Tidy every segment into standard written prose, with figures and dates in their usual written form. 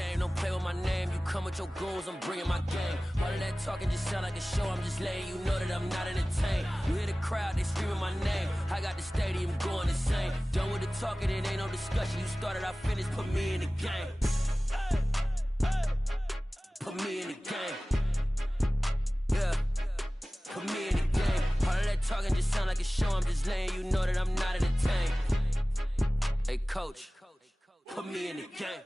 game, don't play with my name. You come with your goons, I'm bringing my game. All of that talking just sound like a show, I'm just letting you know that I'm not entertained. You hear the crowd, they screaming my name. I got the stadium going insane. Done with the talking, it ain't no discussion. You started, I finished, put me in the game. Put me in the game. Yeah, put me in the game. All of that talking just sound like a show, I'm just letting you know that I'm not entertained. Hey coach, put me in the game.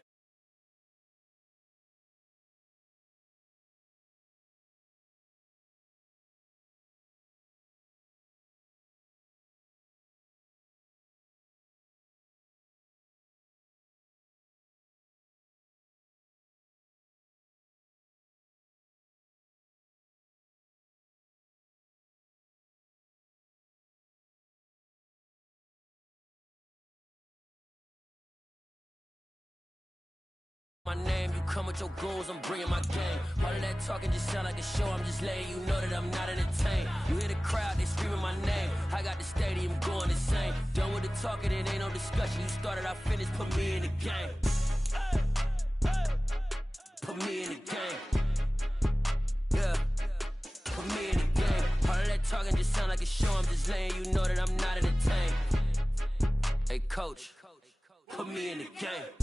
My name, you come with your goons, I'm bringing my game. All of that talking just sound like a show, I'm just letting you know that I'm not entertained. You hear the crowd, they screaming my name. I got the stadium going insane. Done with the talking, it ain't no discussion. You started, I finished, put me in the game. Put me in the game. Yeah, put me in the game. All of that talking just sound like a show, I'm just letting you know that I'm not entertained. Hey coach, put me in the game.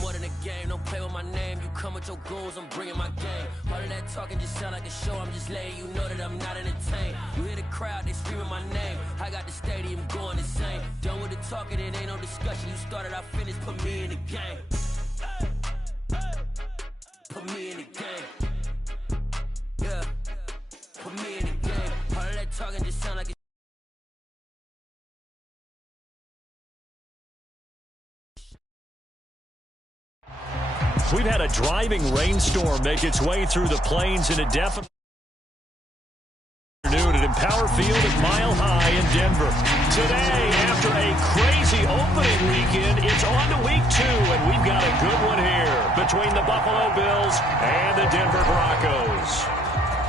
More than a game, don't play with my name. You come with your goons, I'm bringing my game. All of that talking just sound like a show, I'm just letting you know that I'm not entertained. You hear the crowd, they screaming my name. I got the stadium going insane. Done with the talking, it ain't no discussion. You started, I finished, put me in the game. Put me in the game. Yeah, put me in the game. All of that talking just sound like a We've had a driving rainstorm make its way through the plains in a definite afternoon at Empower Field at Mile High in Denver. Today, after a crazy opening weekend, it's on to week 2, and we've got a good one here between the Buffalo Bills and the Denver Broncos.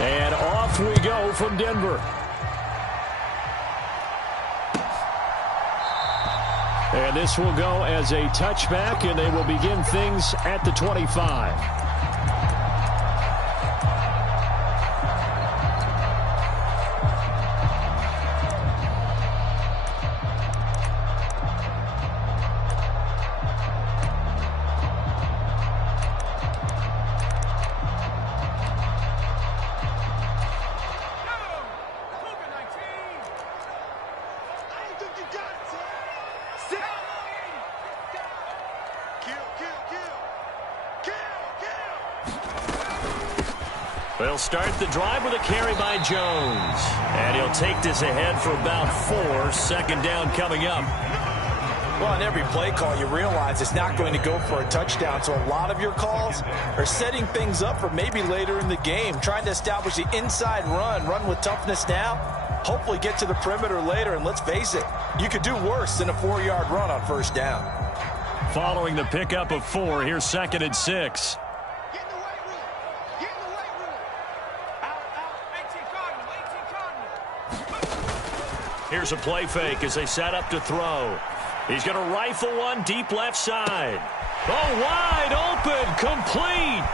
And off we go from Denver. And this will go as a touchback, and they will begin things at the 25. They'll start the drive with a carry by Jones. And he'll take this ahead for about 4. Second down coming up. Well, on every play call, you realize it's not going to go for a touchdown. So a lot of your calls are setting things up for maybe later in the game. Trying to establish the inside run with toughness now. Hopefully get to the perimeter later. And let's face it, you could do worse than a 4-yard run on first down. Following the pickup of 4, here's 2nd and 6. Here's a play fake as they set up to throw. He's going to rifle one deep left side. Oh, wide open, complete.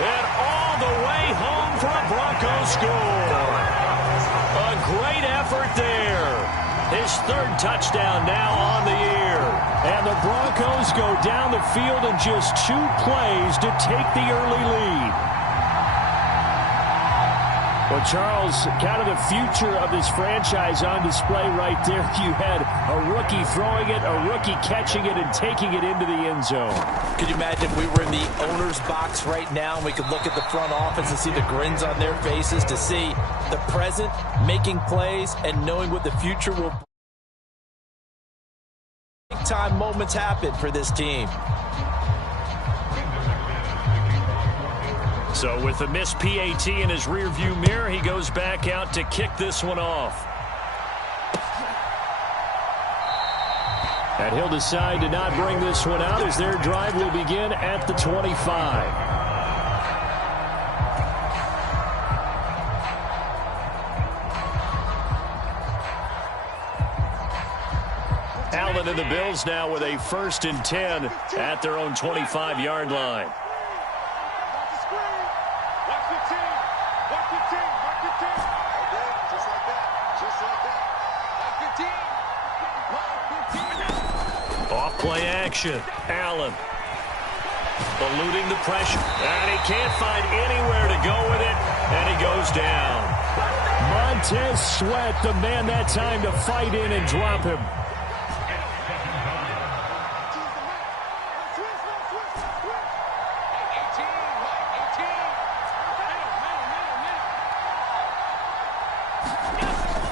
And all the way home for a Broncos score. A great effort there. His 3rd touchdown now on the year. And the Broncos go down the field in just 2 plays to take the early lead. Well, Charles, kind of the future of this franchise on display right there. You had a rookie throwing it, a rookie catching it, and taking it into the end zone. Could you imagine if we were in the owner's box right now and we could look at the front office and see the grins on their faces, to see the present making plays and knowing what the future will bring. Big-time moments happen for this team. So with the missed PAT in his rearview mirror, he goes back out to kick this one off. And he'll decide to not bring this one out as their drive will begin at the 25. Allen and the Bills now with a 1st and 10 at their own 25-yard line. Off-play action. Allen eluding the pressure. And he can't find anywhere to go with it. And he goes down. Montez Sweat, the man that time to fight in and drop him.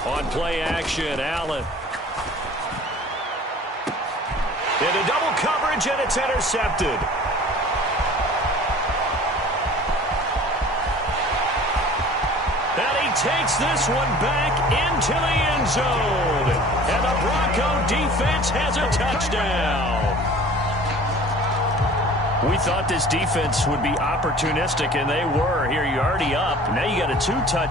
On play action, Allen. Into double coverage, and it's intercepted. And he takes this one back into the end zone. And the Bronco defense has a touchdown. We thought this defense would be opportunistic, and they were. Here, you're already up. Now you got a 2-touch.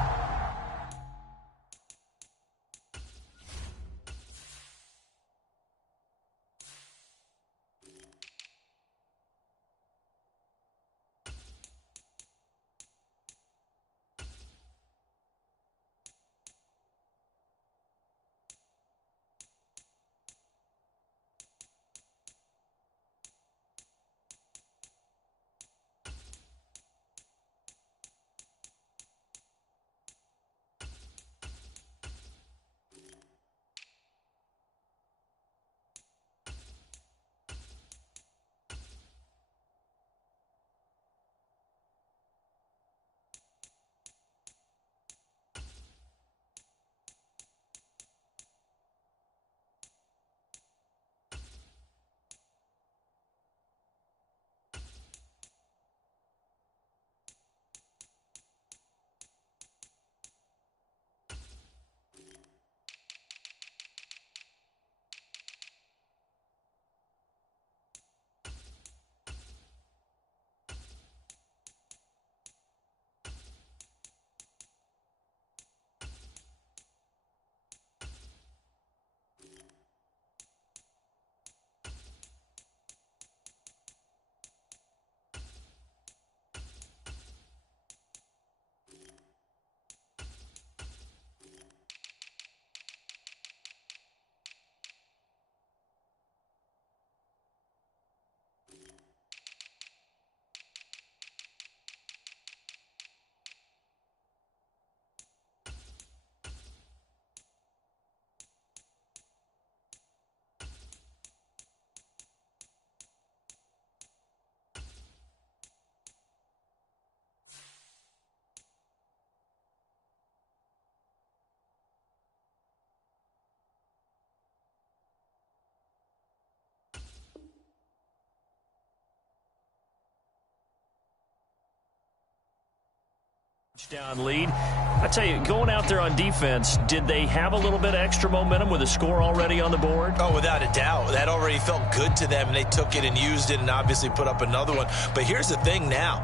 Touchdown lead. I tell you, going out there on defense, did they have a little bit of extra momentum with a score already on the board? Oh, without a doubt. That already felt good to them, and they took it and used it and obviously put up another one. But here's the thing now.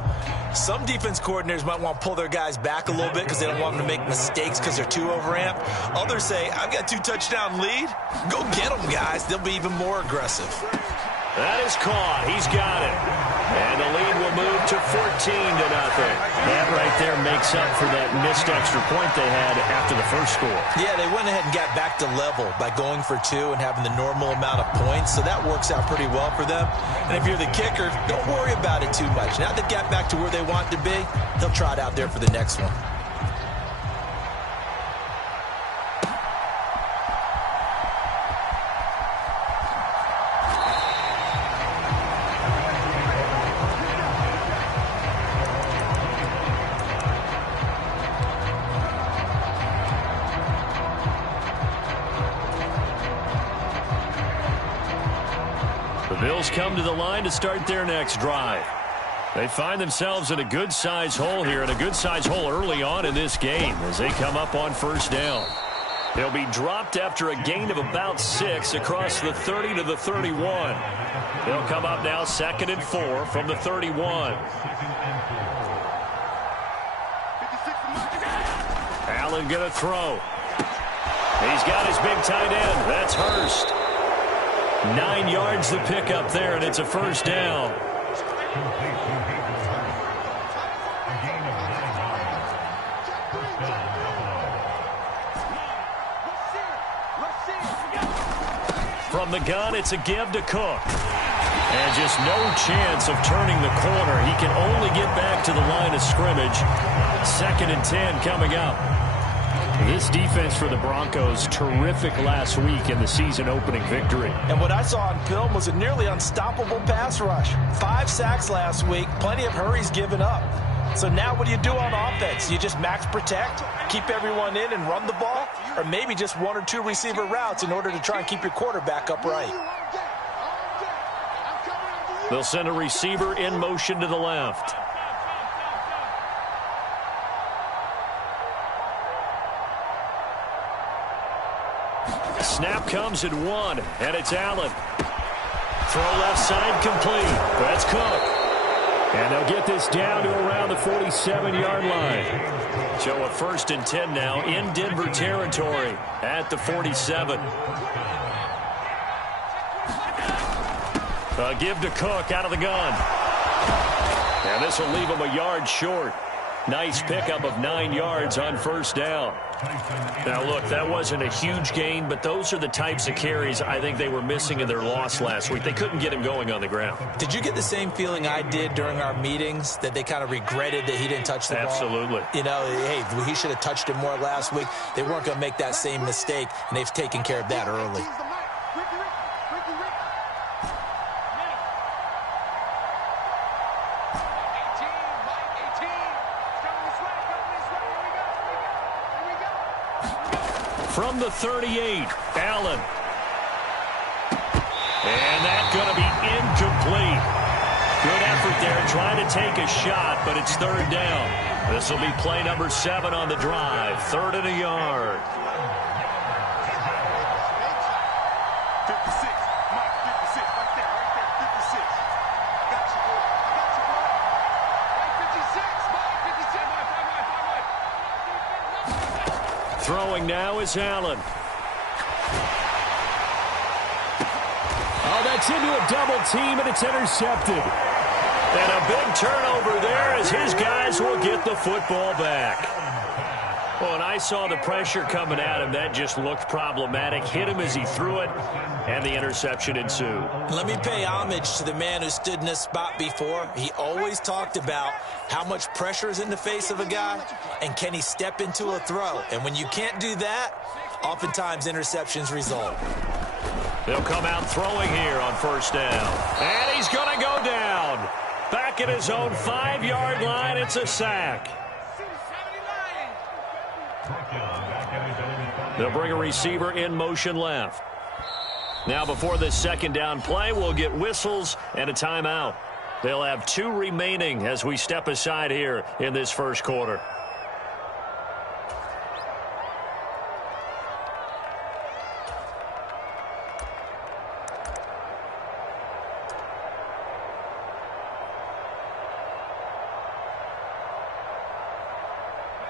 Some defense coordinators might want to pull their guys back a little bit because they don't want them to make mistakes because they're too overamped. Others say, I've got a 2-touchdown lead. Go get them, guys. They'll be even more aggressive. That is caught. He's got it. And the lead will move to 14-0. That right there makes up for that missed extra point they had after the first score. Yeah, they went ahead and got back to level by going for 2 and having the normal amount of points. So that works out pretty well for them. And if you're the kicker, don't worry about it too much. Now they've got back to where they want to be, they'll try it out there for the next one. The Bills come to the line to start their next drive. They find themselves in a good-sized hole here, and a good-sized hole early on in this game as they come up on first down. They'll be dropped after a gain of about 6 across the 30 to the 31. They'll come up now 2nd and 4 from the 31. Allen going to throw. He's got his big tight end. That's Hurst. 9 yards to pick up there, and it's a first down. From the gun, it's a give to Cook. And just no chance of turning the corner. He can only get back to the line of scrimmage. 2nd and 10 coming up. This defense for the Broncos, terrific last week in the season-opening victory. And what I saw on film was a nearly unstoppable pass rush. 5 sacks last week, plenty of hurries given up. So now what do you do on offense? You just max protect, keep everyone in and run the ball, or maybe just 1 or 2 receiver routes in order to try and keep your quarterback upright. They'll send a receiver in motion to the left. Snap comes at 1, and it's Allen. Throw left side complete. That's Cook. And they'll get this down to around the 47-yard line. So a 1st and 10 now in Denver territory at the 47. A give to Cook out of the gun. And this will leave him a yard short. Nice pickup of 9 yards on first down. Now, look, that wasn't a huge gain, but those are the types of carries I think they were missing in their loss last week. They couldn't get him going on the ground. Did you get the same feeling I did during our meetings, that they kind of regretted that he didn't touch the ball? Absolutely. You know, hey, he should have touched it more last week. They weren't going to make that same mistake, and they've taken care of that early. From the 38, Allen. And that's going to be incomplete. Good effort there trying to take a shot, but it's 3rd down. This will be play number 7 on the drive. 3rd and a yard. Throwing now is Allen. Oh, that's into a double team, and it's intercepted. And a big turnover there as his guys will get the football back. Well, and I saw the pressure coming at him. That just looked problematic. Hit him as he threw it, and the interception ensued. Let me pay homage to the man who stood in this spot before. He always talked about how much pressure is in the face of a guy, and can he step into a throw. And when you can't do that, oftentimes interceptions result. They'll come out throwing here on first down. And he's going to go down. Back at his own 5-yard line, it's a sack. They'll bring a receiver in motion left. Now before this 2nd down play, we'll get whistles and a timeout. They'll have 2 remaining as we step aside here in this first quarter.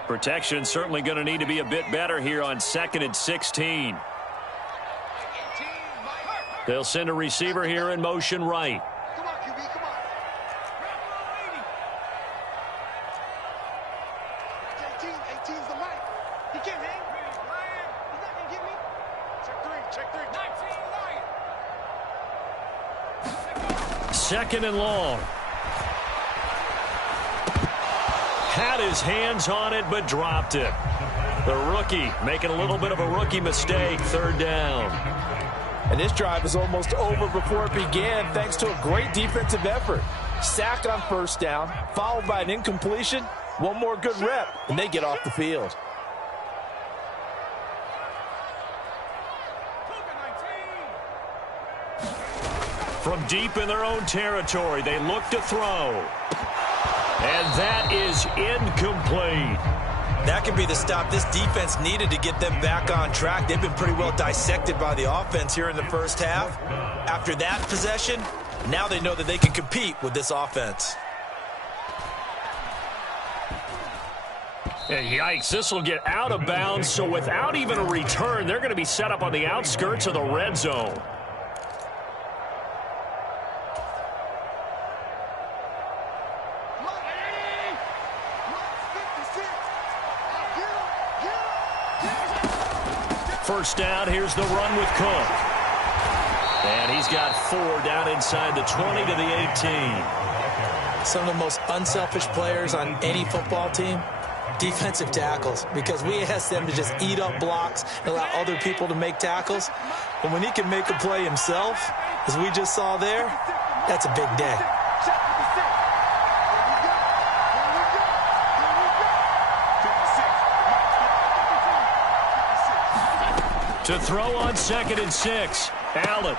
Protection certainly going to need to be a bit better here on 2nd and 16. They'll send a receiver here in motion right. Come on, QB, come on. 18's the mic. He can't hang. He's not going to get me. Check 3. 2nd and long. Had his hands on it, but dropped it. The rookie making a little bit of a rookie mistake. 3rd down. And this drive is almost over before it began thanks to a great defensive effort. Sack on first down, followed by an incompletion. One more good rep, and they get off the field. From deep in their own territory, they look to throw. And that is incomplete. That could be the stop this defense needed to get them back on track. They've been pretty well dissected by the offense here in the first half. After that possession, now they know that they can compete with this offense. Yikes, this will get out of bounds, so without even a return, they're going to be set up on the outskirts of the red zone. First down, here's the run with Cook. And he's got 4 down inside the 20 to the 18. Some of the most unselfish players on any football team, defensive tackles, because we ask them to just eat up blocks and allow other people to make tackles. But when he can make a play himself, as we just saw there, that's a big day. To throw on 2nd and 6. Allen.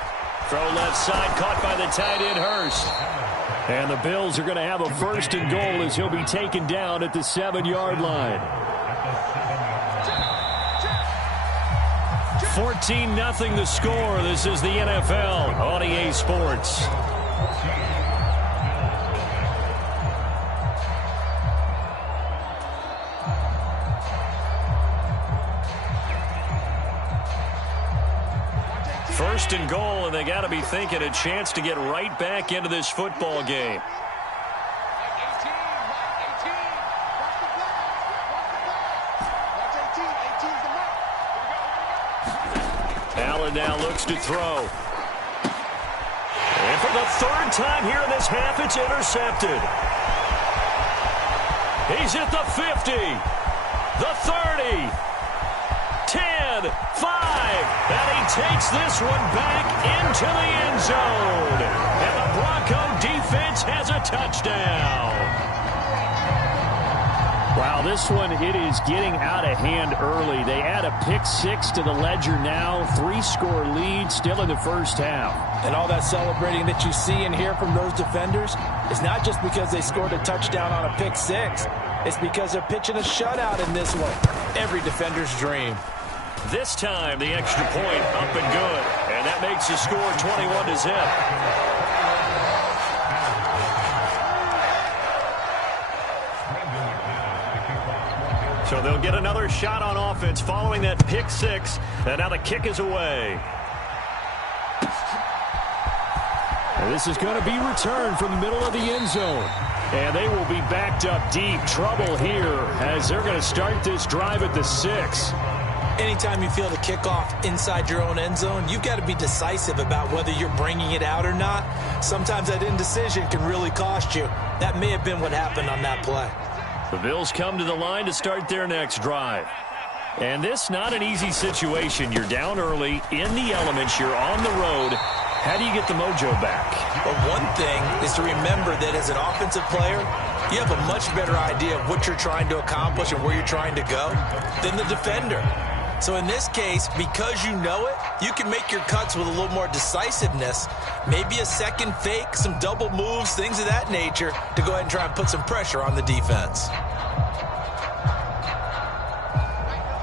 Throw left side, caught by the tight end Hurst. And the Bills are going to have a 1st and goal as he'll be taken down at the 7-yard line. 14-0 the score. This is the NFL on EA Sports. First and goal, and they got to be thinking a chance to get right back into this football game. Allen now looks to throw. And for the 3rd time here in this half, it's intercepted. He's at the 50, the 30, 10, 5, and he takes this one back into the end zone. And the Bronco defense has a touchdown. Wow, this one, it is getting out of hand early. They add a pick-6 to the ledger now. 3-score lead still in the first half. And all that celebrating that you see and hear from those defenders is not just because they scored a touchdown on a pick-6. It's because they're pitching a shutout in this one. Every defender's dream. This time, the extra point up and good. And that makes the score 21-0. So they'll get another shot on offense following that pick-6. And now the kick is away. And this is going to be returned from the middle of the end zone. And they will be backed up deep. Trouble here as they're going to start this drive at the 6. Anytime you feel the kickoff inside your own end zone, you've got to be decisive about whether you're bringing it out or not. Sometimes that indecision can really cost you. That may have been what happened on that play. The Bills come to the line to start their next drive. And this not an easy situation. You're down early, in the elements, you're on the road. How do you get the mojo back? Well, one thing is to remember that as an offensive player, you have a much better idea of what you're trying to accomplish and where you're trying to go than the defender. So in this case, because you know it, you can make your cuts with a little more decisiveness, maybe a second fake, some double moves, things of that nature, to go ahead and try and put some pressure on the defense.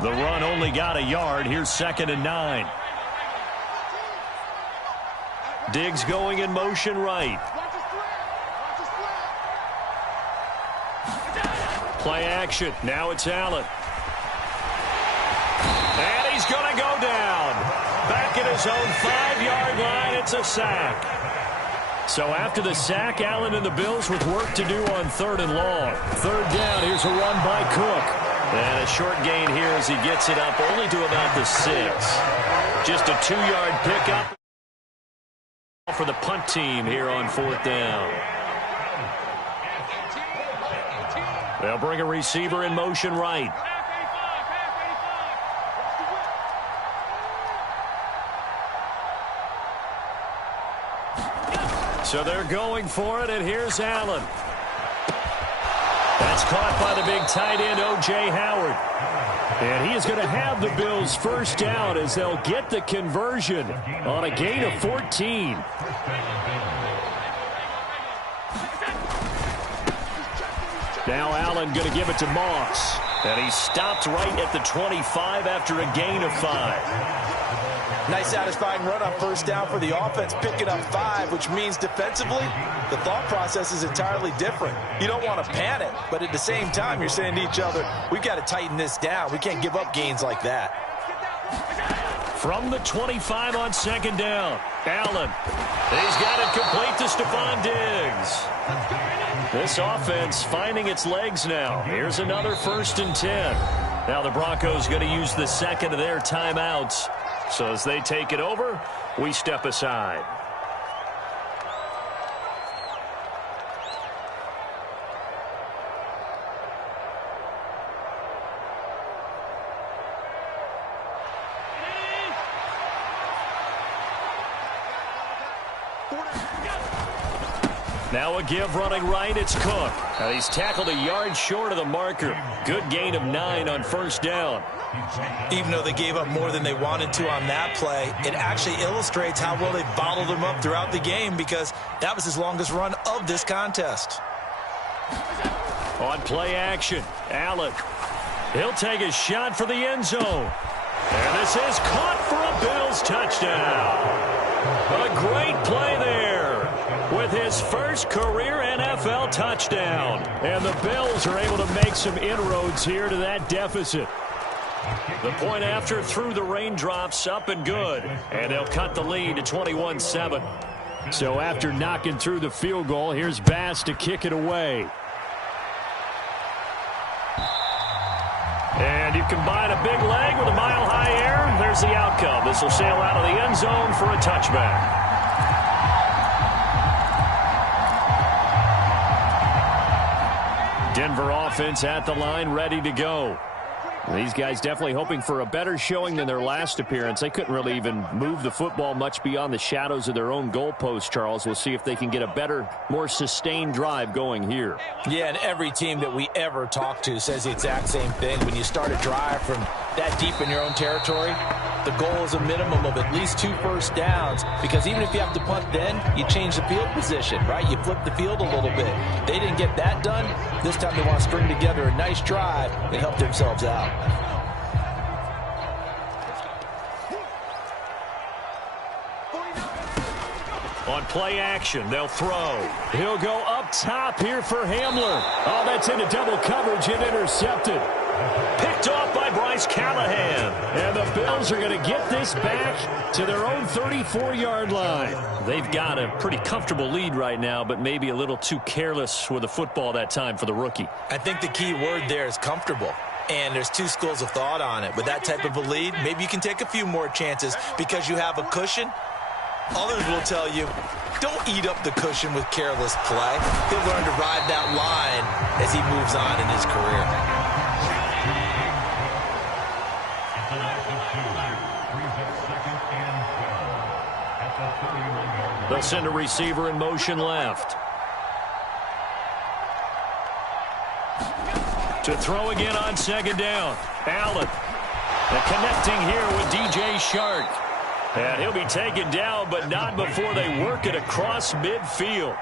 The run only got a yard. Here's 2nd and 9. Diggs going in motion right. Play action. Now it's Allen. And he's going to go down. Back at his own 5-yard line, it's a sack. So after the sack, Allen and the Bills with work to do on 3rd and long. 3rd down, here's a run by Cook. And a short gain here as he gets it up only to about the 6. Just a 2-yard pickup for the punt team here on 4th down. They'll bring a receiver in motion right. So they're going for it, and here's Allen. That's caught by the big tight end, O.J. Howard. And he is going to have the Bills' first down as they'll get the conversion on a gain of 14. Now Allen going to give it to Moss. And he stopped right at the 25 after a gain of 5. Nice satisfying run on first down for the offense, picking up 5, which means defensively, the thought process is entirely different. You don't want to panic, but at the same time, you're saying to each other, we've got to tighten this down. We can't give up gains like that. From the 25 on second down, Allen. He's got it complete to Stephon Diggs. This offense finding its legs now. Here's another 1st and 10. Now the Broncos going to use the second of their timeouts. So as they take it over, we step aside. Now a give running right, it's Cook. And he's tackled a yard short of the marker. Good gain of 9 on first down. Even though they gave up more than they wanted to on that play, it actually illustrates how well they bottled him up throughout the game because that was his longest run of this contest. On play action, Allen. He'll take a shot for the end zone. And this is caught for a Bills touchdown. A great play there with his first career NFL touchdown. And the Bills are able to make some inroads here to that deficit. The point after through the raindrops, up and good. And they'll cut the lead to 21-7. So after knocking through the field goal, here's Bass to kick it away. And you combine a big leg with a mile-high air, there's the outcome. This will sail out of the end zone for a touchback. Denver offense at the line, ready to go. These guys definitely hoping for a better showing than their last appearance. They couldn't really even move the football much beyond the shadows of their own goalpost, Charles. We'll see if they can get a better, more sustained drive going here. Yeah, and every team that we ever talk to says the exact same thing. When you start a drive from that deep in your own territory, the goal is a minimum of at least 2 first downs, because even if you have to punt then, you change the field position, right? You flip the field a little bit. They didn't get that done. This time they want to string together a nice drive and help themselves out. On play action, they'll throw. He'll go up top here for Hamler. Oh, that's into double coverage and intercepted. Picked off by Bryce Callahan. And the Bills are going to get this back to their own 34-yard line. They've got a pretty comfortable lead right now, but maybe a little too careless with the football that time for the rookie. I think the key word there is comfortable. And there's 2 schools of thought on it. With that type of a lead, maybe you can take a few more chances because you have a cushion. Others will tell you, don't eat up the cushion with careless play. He'll learn to ride that line as he moves on in his career. They'll send a receiver in motion left. To throw again on second down. Allen. And connecting here with DJ Shark. And he'll be taken down, but not before they work it across midfield.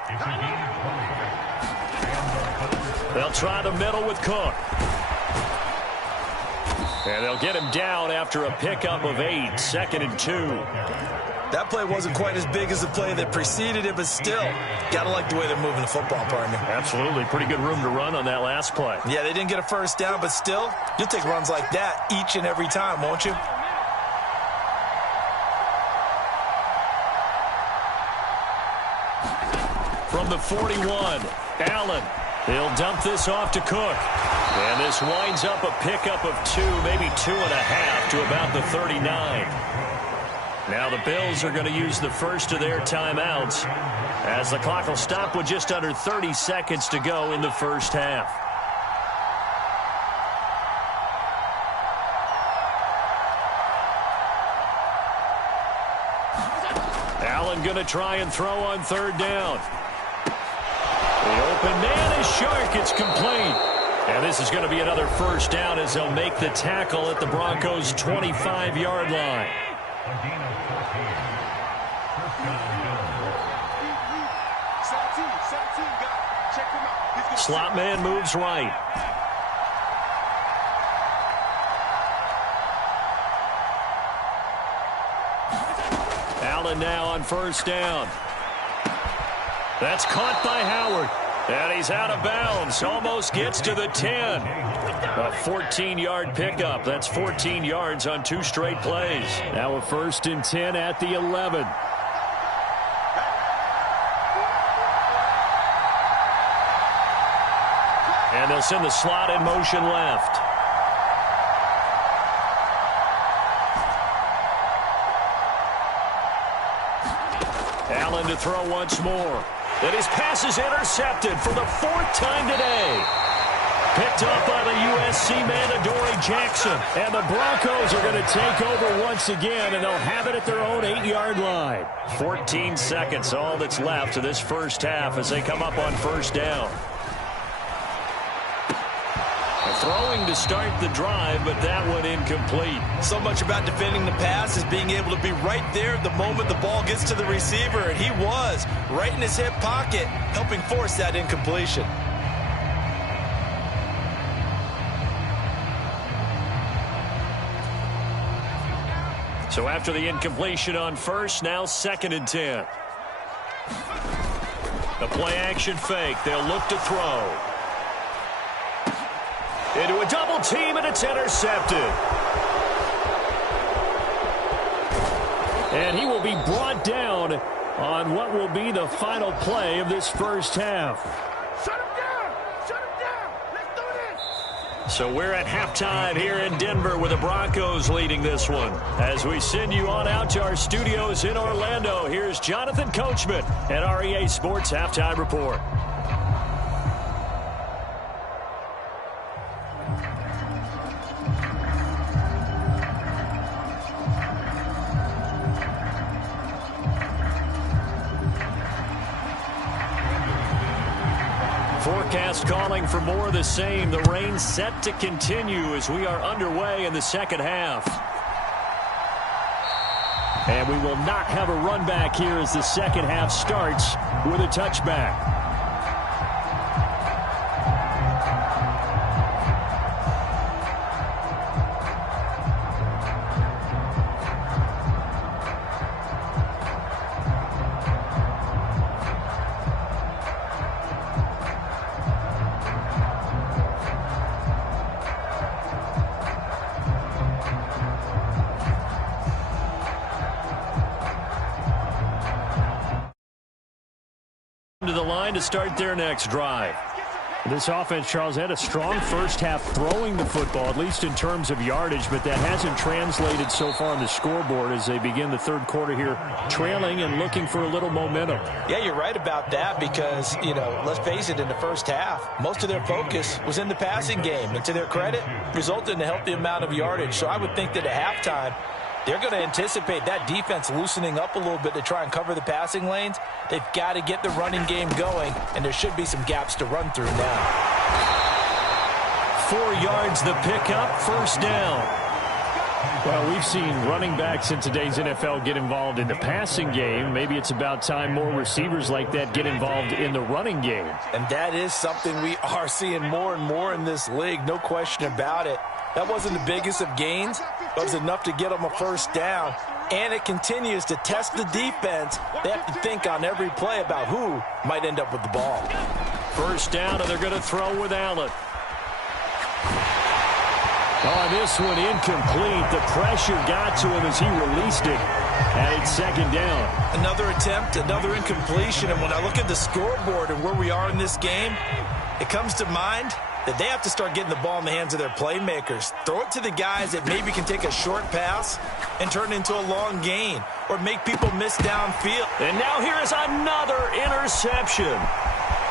They'll try the middle with Cook. And they'll get him down after a pickup of 8, 2nd and 2. That play wasn't quite as big as the play that preceded it, but still, got to like the way they're moving the football, partner. Absolutely. Pretty good room to run on that last play. Yeah, they didn't get a first down, but still, you'll take runs like that each and every time, won't you? From the 41, Allen. They'll dump this off to Cook. And this winds up a pickup of 2, maybe 2.5 to about the 39. Now the Bills are going to use the first of their timeouts as the clock will stop with just under 30 seconds to go in the first half. Allen going to try and throw on third down. The open man is Shark. It's complete. And this is going to be another first down as they'll make the tackle at the Broncos' 25-yard line. Slot man moves right. Allen now on first down. That's caught by Howard. And he's out of bounds. Almost gets to the 10. A 14-yard pickup. That's 14 yards on 2 straight plays. Now a 1st and 10 at the 11. And they'll send the slot in motion left. Allen to throw once more. And his pass is intercepted for the 4th time today. Picked up by the USC man, Adoree Jackson. And the Broncos are going to take over once again, and they'll have it at their own 8-yard line. 14 seconds, all that's left of this first half as they come up on first down. Throwing to start the drive, but that one incomplete. So much about defending the pass is being able to be right there at the moment the ball gets to the receiver, and he was right in his hip pocket, helping force that incompletion. So after the incompletion on first, now 2nd and 10. The play action fake. They'll look to throw. Into a double team, and it's intercepted. And he will be brought down on what will be the final play of this first half. Shut him down! Shut him down! Let's do this! So we're at halftime here in Denver with the Broncos leading this one. As we send you on out to our studios in Orlando, here's Jonathan Coachman at REA Sports Halftime Report. Forecast calling for more of the same. The rain set to continue as we are underway in the second half. And we will not have a run back here as the second half starts with a touchback. To the line to start their next drive. This offense, Charles, had a strong first half throwing the football, at least in terms of yardage, but that hasn't translated so far on the scoreboard as they begin the third quarter here, trailing and looking for a little momentum. Yeah, you're right about that because, you know, let's face it, in the first half, most of their focus was in the passing game, and to their credit, resulted in a healthy amount of yardage. So I would think that at halftime, they're going to anticipate that defense loosening up a little bit to try and cover the passing lanes. They've got to get the running game going, and there should be some gaps to run through now. 4 yards the pickup, first down. Well, we've seen running backs in today's NFL get involved in the passing game. Maybe it's about time more receivers like that get involved in the running game. And that is something we are seeing more and more in this league, no question about it. That wasn't the biggest of gains, but it was enough to get them a first down. And it continues to test the defense. They have to think on every play about who might end up with the ball. First down, and they're going to throw with Allen. Oh, this one incomplete. The pressure got to him as he released it. And it's second down. Another attempt, another incompletion. And when I look at the scoreboard and where we are in this game, it comes to mind that they have to start getting the ball in the hands of their playmakers. Throw it to the guys that maybe can take a short pass and turn it into a long gain or make people miss downfield. And now here is another interception.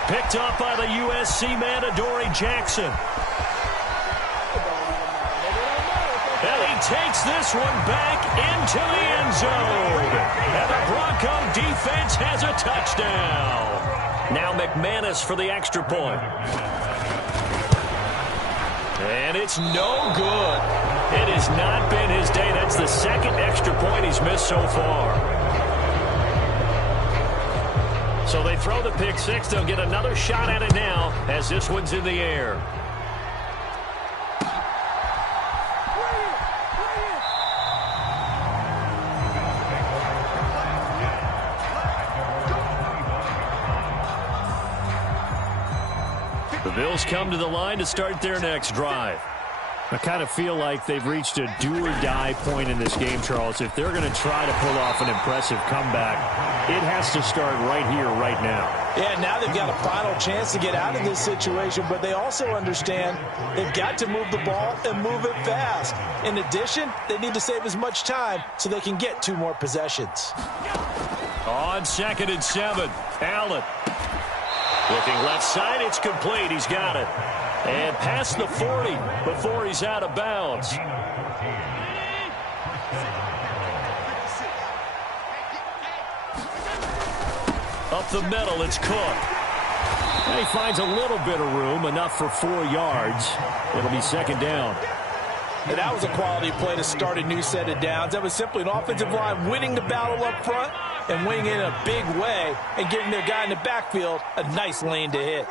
Picked up by the USC man, Adoree Jackson. And he takes this one back into the end zone. And the Bronco defense has a touchdown. Now McManus for the extra point. And it's no good. It has not been his day. That's the second extra point he's missed so far. So they throw the pick six. They'll get another shot at it now as this one's in the air. The Bills come to the line to start their next drive. I kind of feel like they've reached a do-or-die point in this game, Charles. If they're going to try to pull off an impressive comeback, it has to start right here, right now. Yeah, now they've got a final chance to get out of this situation, but they also understand they've got to move the ball and move it fast. In addition, they need to save as much time so they can get 2 more possessions. On 2nd and 7, Allen. Looking left side, it's complete. He's got it. And past the 40 before he's out of bounds. Up the middle, it's Cook. And he finds a little bit of room, enough for 4 yards. It'll be 2nd down. And that was a quality play to start a new set of downs. That was simply an offensive line winning the battle up front and winning it in a big way and giving their guy in the backfield a nice lane to hit.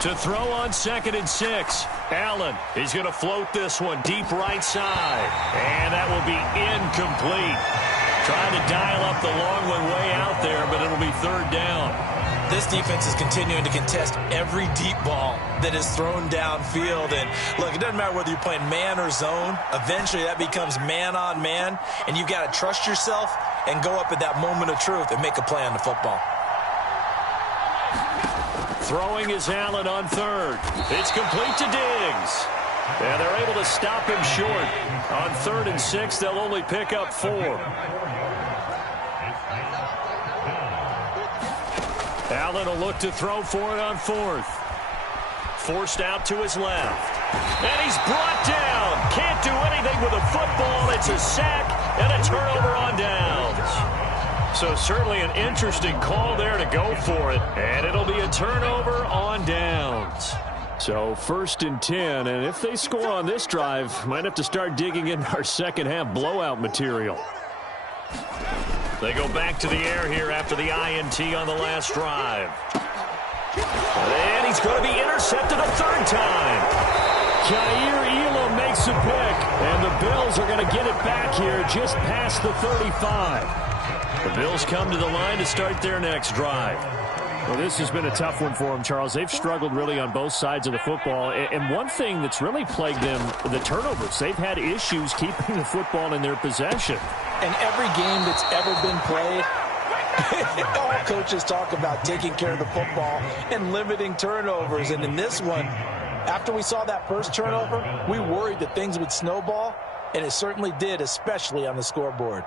To throw on 2nd and 6. Allen, he's going to float this one deep right side. And that will be incomplete. Trying to dial up the long one way out there, but it'll be 3rd down. This defense is continuing to contest every deep ball that is thrown downfield. And look, it doesn't matter whether you're playing man or zone. Eventually that becomes man on man. And you've got to trust yourself and go up at that moment of truth and make a play on the football. Throwing is Allen on 3rd. It's complete to Diggs. And they're able to stop him short. On 3rd and 6, they'll only pick up 4. Allen will look to throw for it on 4th. Forced out to his left. And he's brought down. Can't do anything with a football. It's a sack and a turnover on downs. So certainly an interesting call there to go for it. And it'll be a turnover on downs. So 1st and 10. And if they score on this drive, might have to start digging in our second half blowout material. They go back to the air here after the INT on the last drive. And he's going to be intercepted a 3rd time. Jair Elam makes a pick. And the Bills are going to get it back here just past the 35. The Bills come to the line to start their next drive. Well, this has been a tough one for them, Charles. They've struggled really on both sides of the football. And one thing that's really plagued them, the turnovers. They've had issues keeping the football in their possession. And every game that's ever been played, all coaches talk about taking care of the football and limiting turnovers. And in this one, after we saw that first turnover, we worried that things would snowball, and it certainly did, especially on the scoreboard.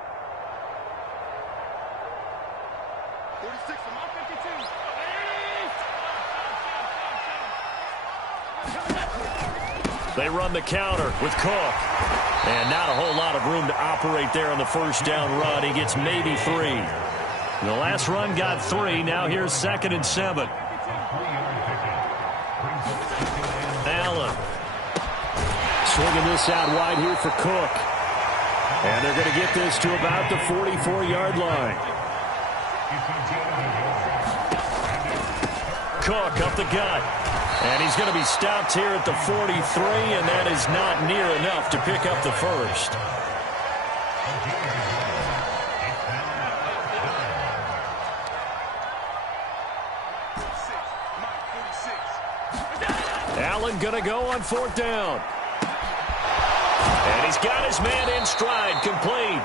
They run the counter with Cook. And not a whole lot of room to operate there on the first down run. He gets maybe 3. The last run got 3. Now here's 2nd and 7. Allen. Swinging this out wide here for Cook. And they're going to get this to about the 44-yard line. Cook up the gut. And he's going to be stopped here at the 43, and that is not near enough to pick up the first. Allen going to go on 4th down. And he's got his man in stride, complete.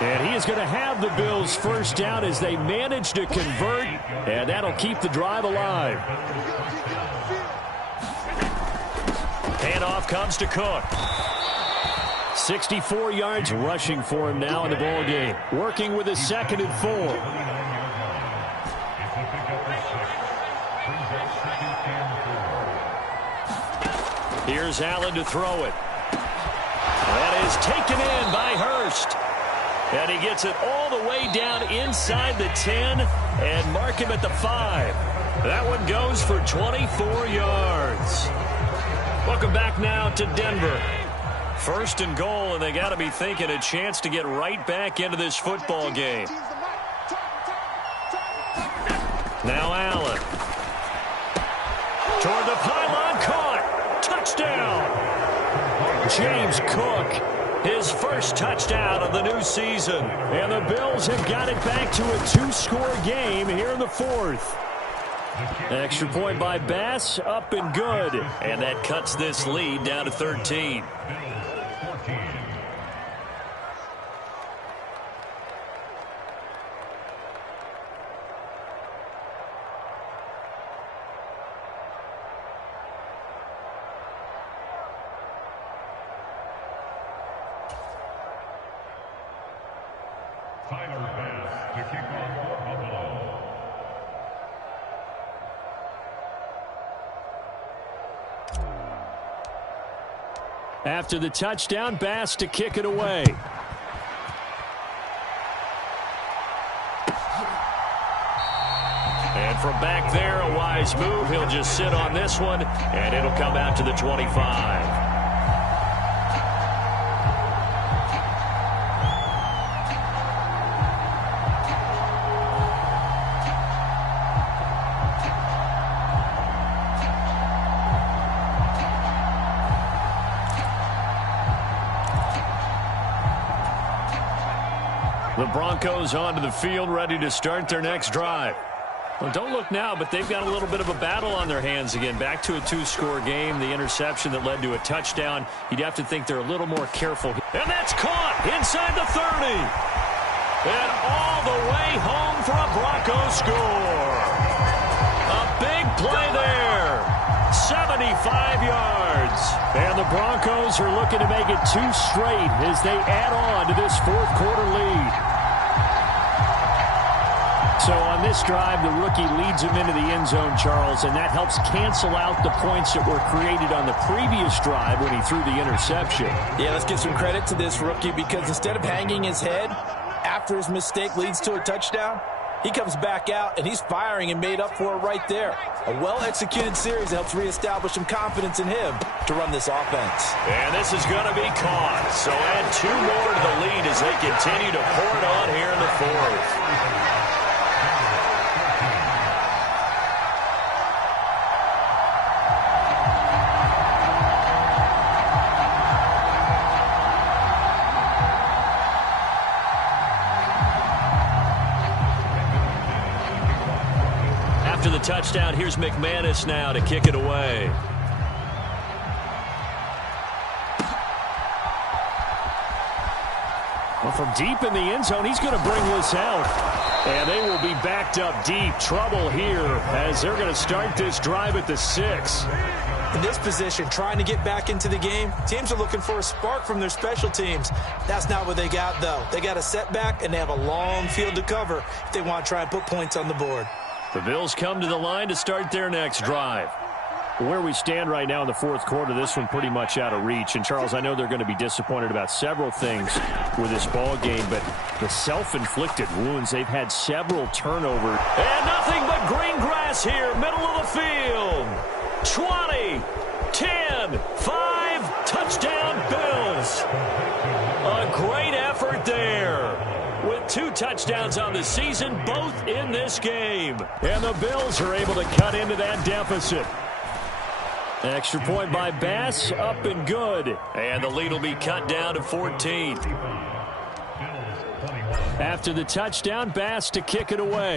And he is going to have the Bills' first down as they manage to convert, and that'll keep the drive alive. Handoff comes to Cook. 64 yards rushing for him now in the ball game. Working with his 2nd and 4. Here's Allen to throw it. That is taken in by Hurst. And he gets it all the way down inside the 10 and mark him at the 5. That one goes for 24 yards. Welcome back now to Denver. First and goal, and they got to be thinking a chance to get right back into this football game. Now Allen. Toward the pylon, caught. Touchdown. James Cook, his first touchdown of the new season. And the Bills have got it back to a 2-score game here in the fourth. Extra point by Bass, up and good. And that cuts this lead down to 13. After the touchdown, Bass to kick it away. And from back there, a wise move. He'll just sit on this one, and it'll come out to the 25. The Broncos onto the field, ready to start their next drive. Well, don't look now, but they've got a little bit of a battle on their hands again. Back to a 2-score game. The interception that led to a touchdown. You'd have to think they're a little more careful. And that's caught inside the 30. And all the way home for a Broncos score. A big play there. 75 yards. And the Broncos are looking to make it 2 straight as they add on to this fourth-quarter lead. So on this drive, the rookie leads him into the end zone, Charles, and that helps cancel out the points that were created on the previous drive when he threw the interception. Yeah, let's give some credit to this rookie because instead of hanging his head after his mistake leads to a touchdown, he comes back out and he's firing and made up for it right there. A well-executed series that helps reestablish some confidence in him to run this offense. And this is going to be caught. So add 2 more to the lead as they continue to pour it on here in the fourth. After the touchdown, here's McManus now to kick it away. Well, from deep in the end zone, he's going to bring this out. And they will be backed up deep. Trouble here as they're going to start this drive at the 6. In this position, trying to get back into the game, teams are looking for a spark from their special teams. That's not what they got, though. They got a setback, and they have a long field to cover if they want to try and put points on the board. The Bills come to the line to start their next drive. Where we stand right now in the fourth quarter, this one pretty much out of reach. And, Charles, I know they're going to be disappointed about several things with this ball game, but the self-inflicted wounds, they've had several turnovers. And nothing but green grass here, middle of the field. 20, 10, 5, touchdown Bills. A great effort there. With 2 touchdowns on the season, both in this game. And the Bills are able to cut into that deficit. Extra point by Bass, up and good. And the lead will be cut down to 14. After the touchdown, Bass to kick it away.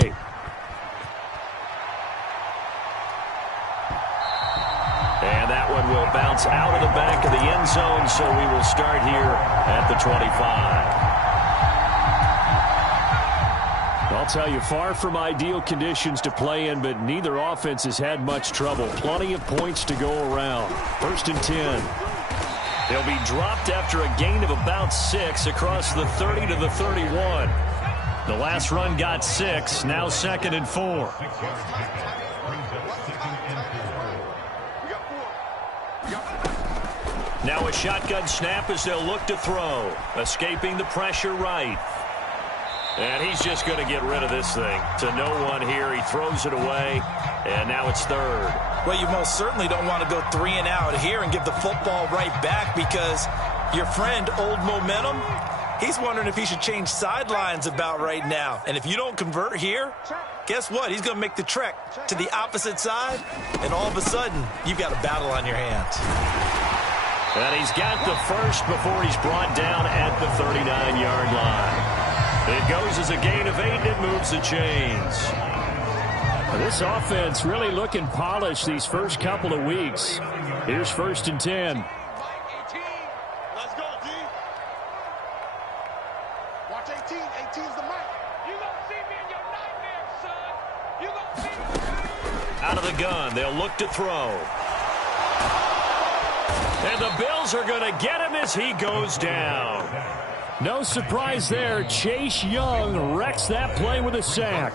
And that one will bounce out of the back of the end zone, so we will start here at the 25. I'll tell you, far from ideal conditions to play in, but neither offense has had much trouble. Plenty of points to go around. 1st and 10. They'll be dropped after a gain of about 6 across the 30 to the 31. The last run got 6, now 2nd and 4. Now a shotgun snap as they'll look to throw. Escaping the pressure right. And he's just going to get rid of this thing to no one here. He throws it away, and now it's 3rd. Well, you most certainly don't want to go 3 and out here and give the football right back because Your friend, Old Momentum, he's wondering if he should change sidelines about right now. And if you don't convert here, guess what? He's going to make the trek to the opposite side, and all of a sudden, you've got a battle on your hands. And he's got the first before he's brought down at the 39-yard line. It goes as a gain of 8, and it moves the chains. This offense really looking polished these first couple of weeks. Here's 1st and 10. Let's go, D. Watch 18. 18's the mic. You gonna see me in your nightmares, son. You gonna see me. Out of the gun, they'll look to throw. And the Bills are going to get him as he goes down. No surprise there. Chase Young wrecks that play with a sack.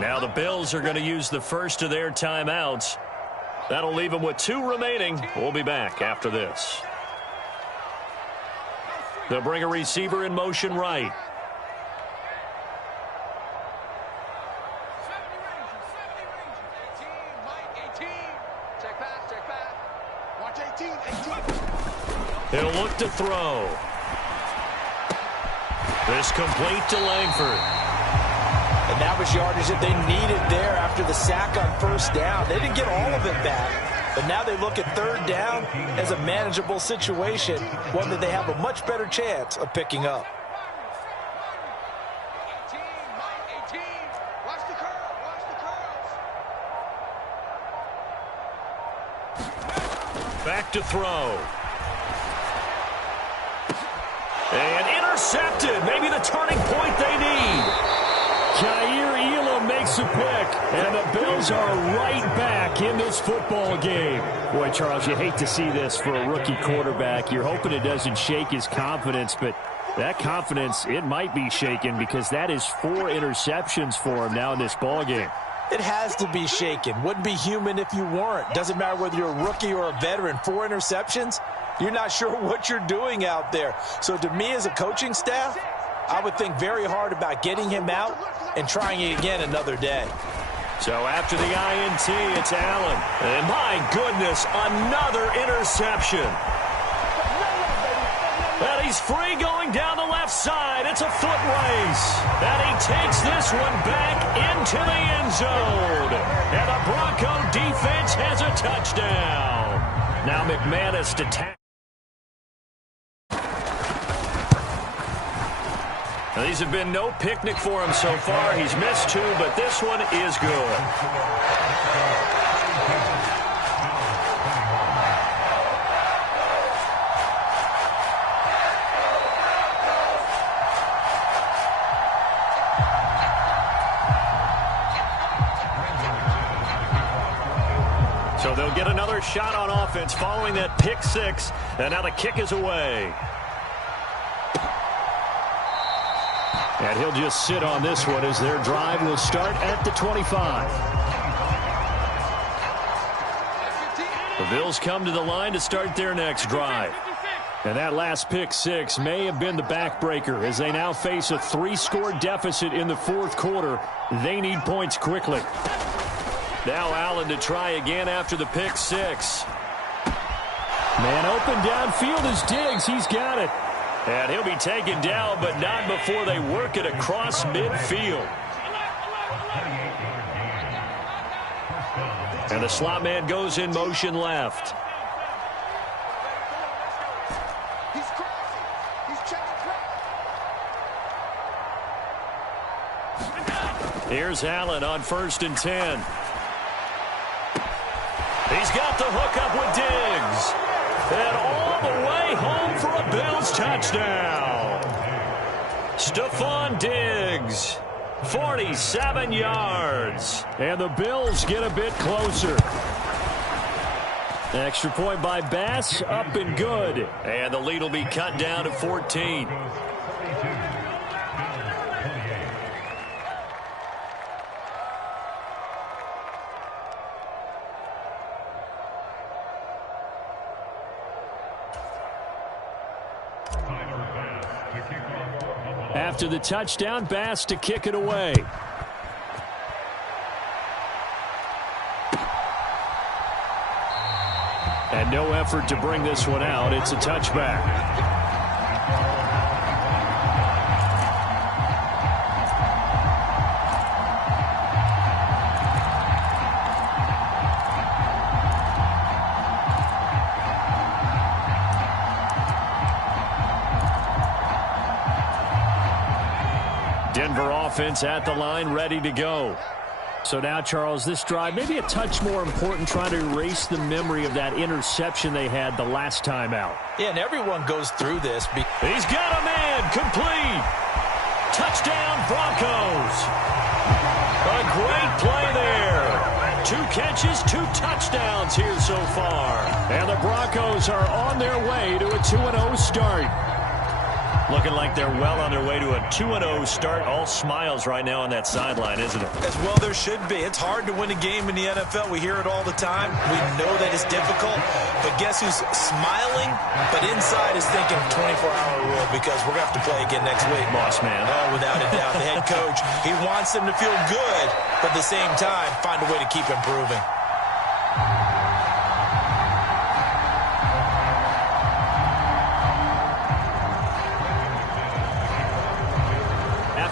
Now the Bills are going to use the first of their timeouts. That'll leave them with 2 remaining. We'll be back after this. They'll bring a receiver in motion right. He'll look to throw. This complete to Langford. And that was yardage that they needed there after the sack on 1st down. They didn't get all of it back, but now they look at 3rd down as a manageable situation, one that they have a much better chance of picking up. Back to throw. And intercepted. Maybe the turning point they need. Jair Elam makes a pick, and the Bills are right back in this football game. Boy, Charles, you hate to see this for a rookie quarterback. You're hoping it doesn't shake his confidence, but that confidence, it might be shaken because that is 4 interceptions for him now in this ball game. It has to be shaken. Wouldn't be human if you weren't. Doesn't matter whether you're a rookie or a veteran. 4 interceptions, you're not sure what you're doing out there. So to me as a coaching staff, I would think very hard about getting him out and trying it again another day. So after the INT, it's Allen. And my goodness, another interception. And he's free going down the left side. It's a foot race. And he takes this one back into the end zone. And the Bronco defense has a touchdown. Now McManus to tackle. Now, these have been no picnic for him so far. He's missed 2, but this one is good. So they'll get another shot on offense following that pick 6, and now the kick is away. And he'll just sit on this one as their drive will start at the 25. The Bills come to the line to start their next drive. And that last pick 6 may have been the backbreaker as they now face a 3-score deficit in the 4th quarter. They need points quickly. Now Allen to try again after the pick 6. Man open downfield is Diggs. He's got it. And he'll be taken down, but not before they work it across midfield. And the slot man goes in motion left. He's crazy. He's checking crazy. Here's Allen on 1st and 10. He's got the hookup with Diggs. And all the way home for a Bills touchdown. Stephon Diggs, 47 yards. And the Bills get a bit closer. Extra point by Bass, up and good. And the lead will be cut down to 14. After the touchdown, Bass to kick it away. And no effort to bring this one out. It's a touchback. Denver offense at the line, ready to go. So now, Charles, this drive maybe a touch more important, trying to erase the memory of that interception they had the last time out. Yeah, and everyone goes through this. He's got a man, complete. Touchdown, Broncos. A great play there. 2 catches, 2 touchdowns here so far. And the Broncos are on their way to a 2-0 start. Looking like they're well on their way to a 2-0 start. All smiles right now on that sideline, isn't it? As well there should be. It's hard to win a game in the NFL. We hear it all the time. We know that it's difficult. But guess who's smiling? But inside is thinking 24-hour rule, because we're going to have to play again next week. Boss man. Oh, without a doubt. The head coach, he wants them to feel good, but at the same time, find a way to keep improving.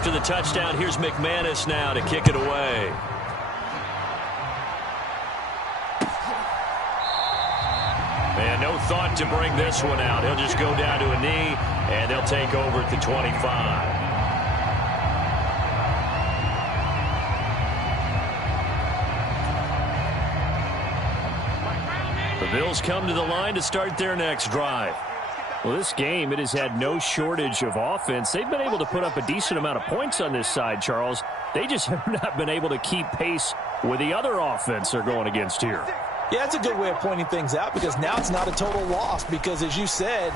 After the touchdown, here's McManus now to kick it away. And no thought to bring this one out. He'll just go down to a knee, and they'll take over at the 25. The Bills come to the line to start their next drive. Well, this game, it has had no shortage of offense. They've been able to put up a decent amount of points on this side, Charles. They just have not been able to keep pace with the other offense they're going against here. Yeah, it's a good way of pointing things out, because now it's not a total loss, because as you said,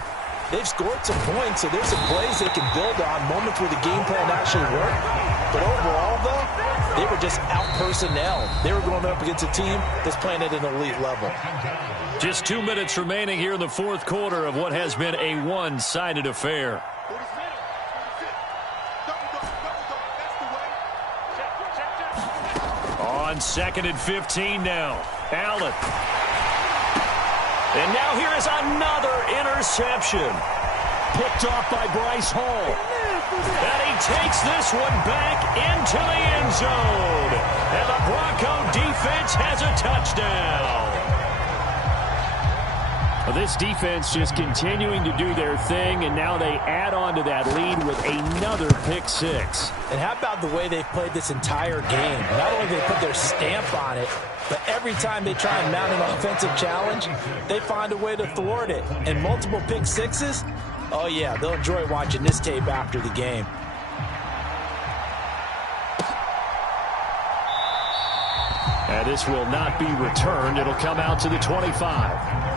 they've scored some points, so there's some plays they can build on, moments where the game plan actually worked. But overall, though, they were just out-personnel. They were going up against a team that's playing at an elite level. Just 2 minutes remaining here in the fourth quarter of what has been a one-sided affair. On 2nd and 15 now. Allen. And now here is another interception. Picked off by Bryce Hall. And he takes this one back into the end zone. And the Bronco defense has a touchdown. Well, this defense just continuing to do their thing, and now they add on to that lead with another pick six. And how about the way they've played this entire game? Not only do they put their stamp on it, but every time they try and mount an offensive challenge, they find a way to thwart it. And multiple pick sixes, oh yeah, they'll enjoy watching this tape after the game. And this will not be returned. It'll come out to the 25.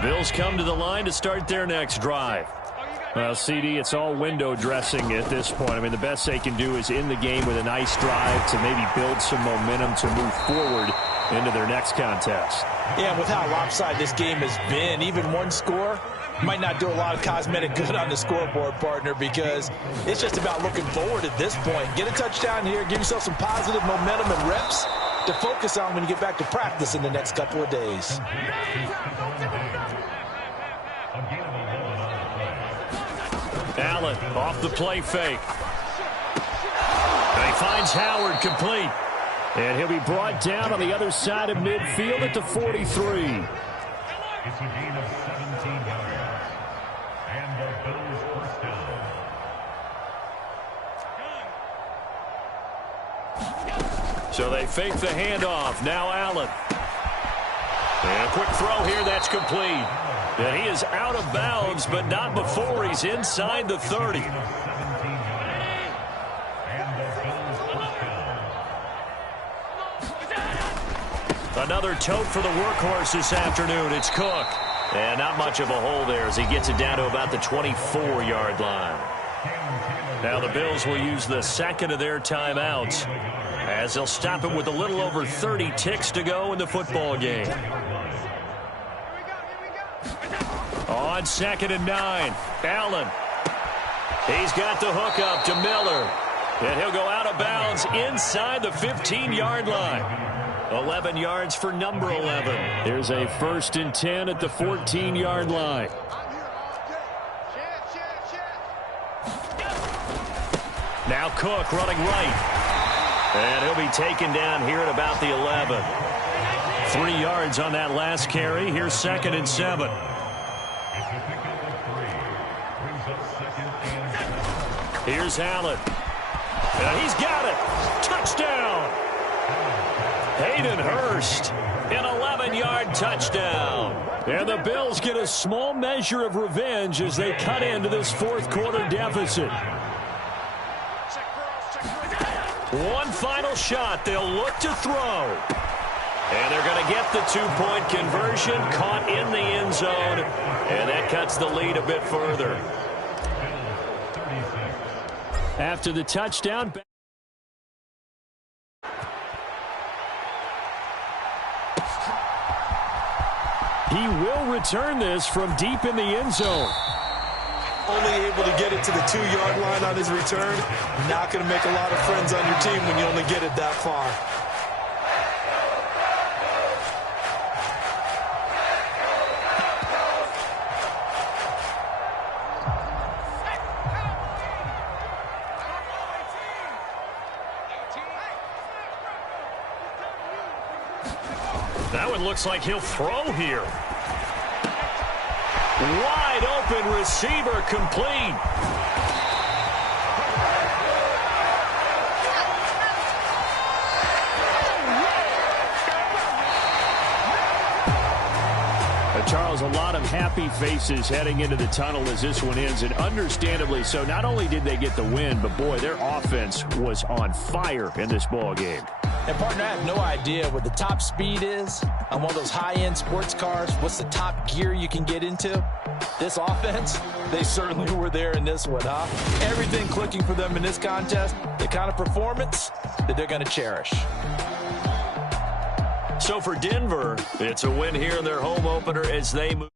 Bills come to the line to start their next drive. Well, CD, it's all window dressing at this point. I mean, the best they can do is end the game with a nice drive to maybe build some momentum to move forward into their next contest. Yeah, with how lopsided this game has been, even one score might not do a lot of cosmetic good on the scoreboard, partner, because it's just about looking forward at this point. Get a touchdown here, give yourself some positive momentum and reps to focus on when you get back to practice in the next couple of days. Allen off the play fake. And he finds Howard complete. And he'll be brought down on the other side of midfield at the 43. It's a gain of 17 yards. And the Bills first down. So they fake the handoff. Now Allen. And a quick throw here. That's complete. And he is out of bounds, but not before he's inside the 30. Another tote for the workhorse this afternoon. It's Cook. And not much of a hole there as he gets it down to about the 24-yard line. Now the Bills will use the second of their timeouts as they'll stop it with a little over 30 ticks to go in the football game. On 2nd and 9, Allen. He's got the hook up to Miller. And he'll go out of bounds inside the 15-yard line. 11 yards for number 11. Here's a 1st and 10 at the 14-yard line. Now Cook running right. And he'll be taken down here at about the 11. 3 yards on that last carry. Here's 2nd and 7. Here's Allen. And he's got it. Touchdown. Hayden Hurst, an 11-yard touchdown. And the Bills get a small measure of revenge as they cut into this fourth-quarter deficit. One final shot. They'll look to throw. And they're going to get the 2-point conversion, caught in the end zone. And that cuts the lead a bit further. After the touchdown, he will return this from deep in the end zone. Only able to get it to the 2-yard line on his return. Not going to make a lot of friends on your team when you only get it that far. That one looks like he'll throw here. Wide open receiver, complete. Charles, a lot of happy faces heading into the tunnel as this one ends, and understandably so. Not only did they get the win, but boy, their offense was on fire in this ball game. And partner, I have no idea what the top speed is on one of those high-end sports cars. What's the top gear you can get into? This offense, they certainly were there in this one, huh? Everything clicking for them in this contest, the kind of performance that they're going to cherish. So for Denver, it's a win here in their home opener as they move.